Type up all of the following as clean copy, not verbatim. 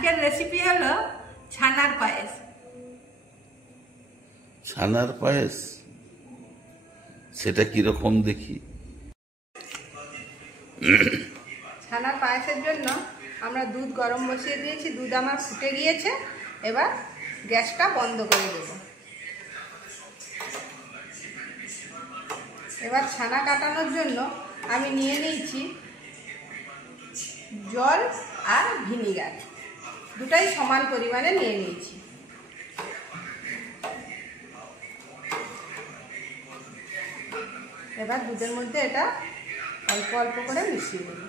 আজকের রেসিপি হলো ছানার পায়েস। ছানার পায়েস, সেটা কিরকম দেখি। ছানার পায়েসের জন্য আমরা দুধ গরম বসিয়ে দিয়েছি, দুধ আমার ফুটে গিয়েছে। এবার গ্যাসটা বন্ধ করে দেব। এবার ছানা কাটানোর জন্য আমি নিয়ে নিয়েছি জল আর ভিনিগার, দুটাই সমান পরিমাণে নিয়ে নিয়েছি। এবার দুধের মধ্যে এটা অল্প অল্প করে মিশিয়ে দেব।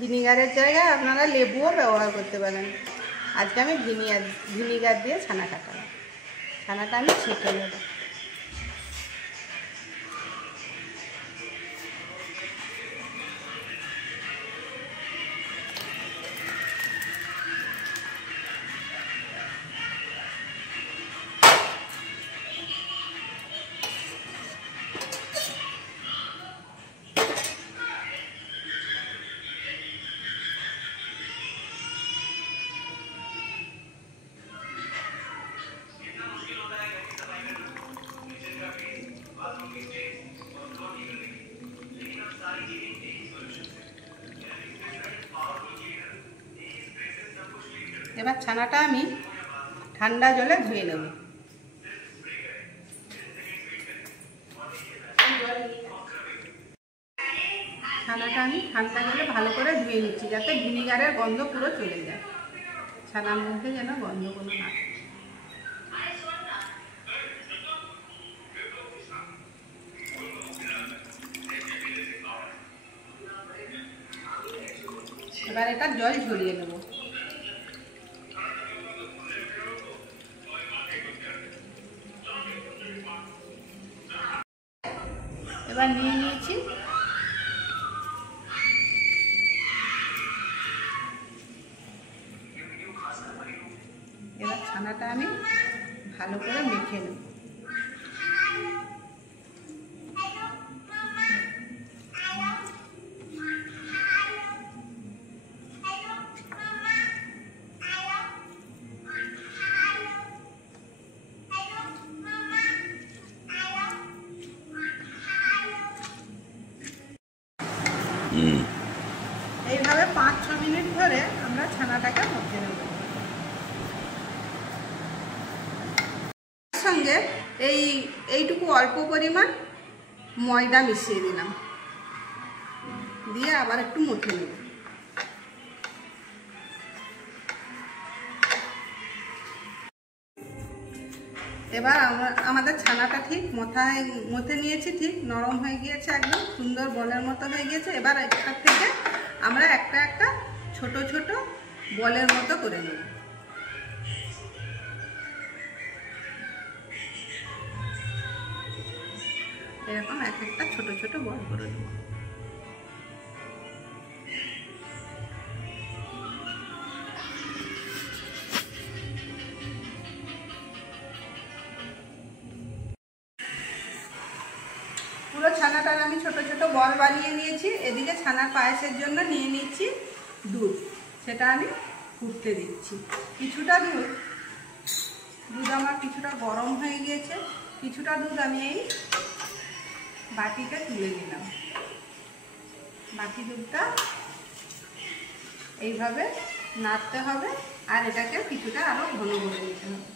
ভিনিগারের জায়গায় আপনারা লেবুও ব্যবহার করতে পারেন। আজকে আমি ভিনিগার দিয়ে ছানা কাটালাম। ছানাটা আমি ছেঁকে নেব। এবার ছানাটা আমি ঠান্ডা জলে ধুয়ে নেব। ছানাটা আমি ঠান্ডা জলে ভালো করে ধুয়ে নিচ্ছি, যাতে ভিনিগারের গন্ধ পুরো চলে যায়, ছানার মধ্যে যেন গন্ধ কোনো না। এবার এটা জল ঝরিয়ে নেব। এবার নিয়ে নিয়েছি এবার ছানাটা আমি ভালো করে মেখে নেব। এইভাবে 5-6 মিনিট ধরে আমরা ছানাটাকে মধ্যে নেব। সঙ্গে এইটুকু অল্প পরিমাণ ময়দা মিশিয়ে দিলাম, দিয়ে আবার একটু মুঠে নেব। এবার আমাদের ছানাটা ঠিক মথে নিয়েছি, ঠিক নরম হয়ে গিয়েছে, একদম সুন্দর বলের মতো হয়ে গিয়েছে। এবার এটার থেকে আমরা একটা একটা ছোট ছোট বলের মতো করে নেব। এরকম এক একটা ছোট ছোট বল করে নেব। পুরো ছানাটার আমি ছোট ছোট বল বানিয়ে নিয়েছি। এদিকে ছানার পায়েসের জন্য নিয়ে নিচ্ছি দুধ, সেটা আমি ফুটতে দিচ্ছি। কিছুটা দুধ আমার কিছুটা গরম হয়ে গিয়েছে, কিছুটা দুধ আমি এই বাটিতে তুলে নিলাম। বাকি দুধটা এইভাবে নাড়তে হবে, আর এটাকে কিছুটা আরো ঘন করে নিতে হবে।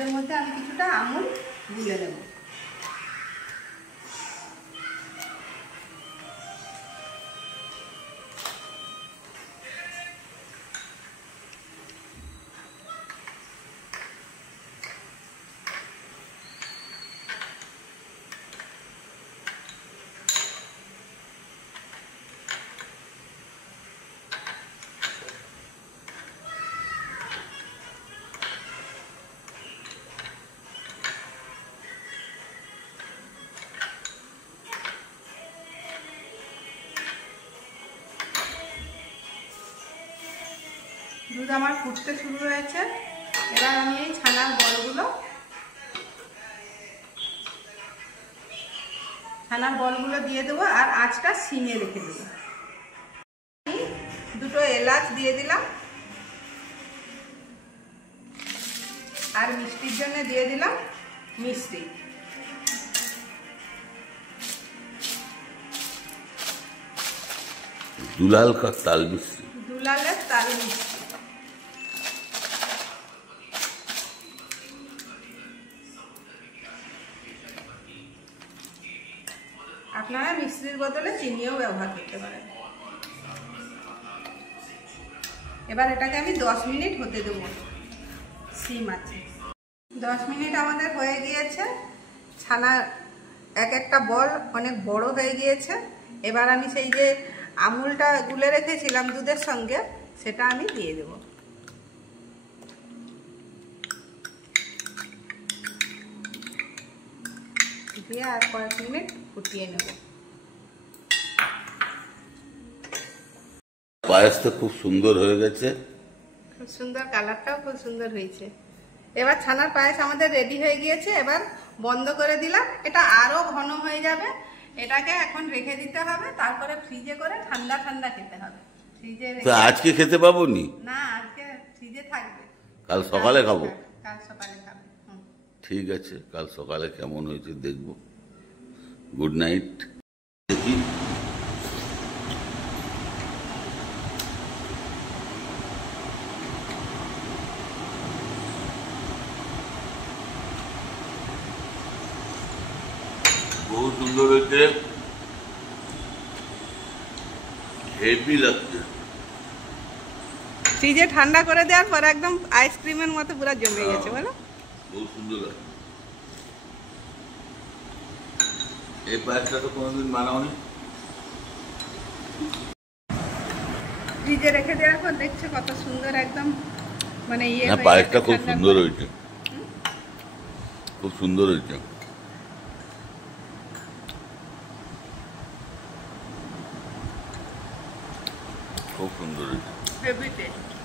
দুধের মধ্যে আমি কিছুটা আমুল গুলে দেব। দুধ আমার ফুটতে শুরু হয়েছে। এবার আমি এই ছানার বলগুলো দিয়ে দেবো আর আঁচটা সিমে রেখে দেবো। আমি দুটো এলাচ দিয়ে দিলাম আর মিষ্টির জন্য দিয়ে দিলাম মিষ্টি। দুলাল কা তাল মিশ্রি, দুলালের তাল মিষ্টি। আপনারা মিষ্টির বদলে চিনিও ব্যবহার করতে পারেন। এবার এটাকে আমি 10 মিনিট হতে দেবো, সিম আছে। 10 মিনিট আমাদের হয়ে গিয়েছে। ছানার এক একটা বল অনেক বড় হয়ে গিয়েছে। এবার আমি সেই যে আমুলটা গুলে রেখেছিলাম দুধের সঙ্গে, সেটা আমি দিয়ে দেব। দিয়ে আর কয়েক মিনিট ফুটিয়ে নেব। পায়েসটা খুব সুন্দর হয়ে গেছে, খুব সুন্দর, কালারটাও খুব সুন্দর হয়েছে। এবার ছানার পায়েস আমাদের রেডি হয়ে গিয়েছে। এবার বন্ধ করে দিলাম। এটা আরো ঘন হয়ে যাবে। এটাকে এখন রেখে দিতে হবে, তারপরে ফ্রিজে করে ঠান্ডা ঠান্ডা খেতে হবে। ফ্রিজে তো আজকে খেতে পাবো নি? না, আজকে ফ্রিজে থাকবে, কাল সকালে খাবো। কাল সকালে খাবে। ঠিক আছে, কাল সকালে কেমন হয়েছে দেখবো। Good night. দেখি বহু সুন্দর হয়েছে, হেভি লাগছে। ফ্রিজে ঠান্ডা করে দেওয়ার পর একদম আইসক্রিমের মতো পুরো জমে গেছে, বলো। বহু সুন্দর লাগছে। এই পায়েসটা তো কোনোদিন বানাওনি। ফ্রিজে রেখে দেওয়ার পর দেখছো কত সুন্দর একদম, মানে পায়েসটা খুব সুন্দর হয়েছে, খুব সুন্দর হয়েছে, খুব সুন্দর হয়েছে। Heavy taste.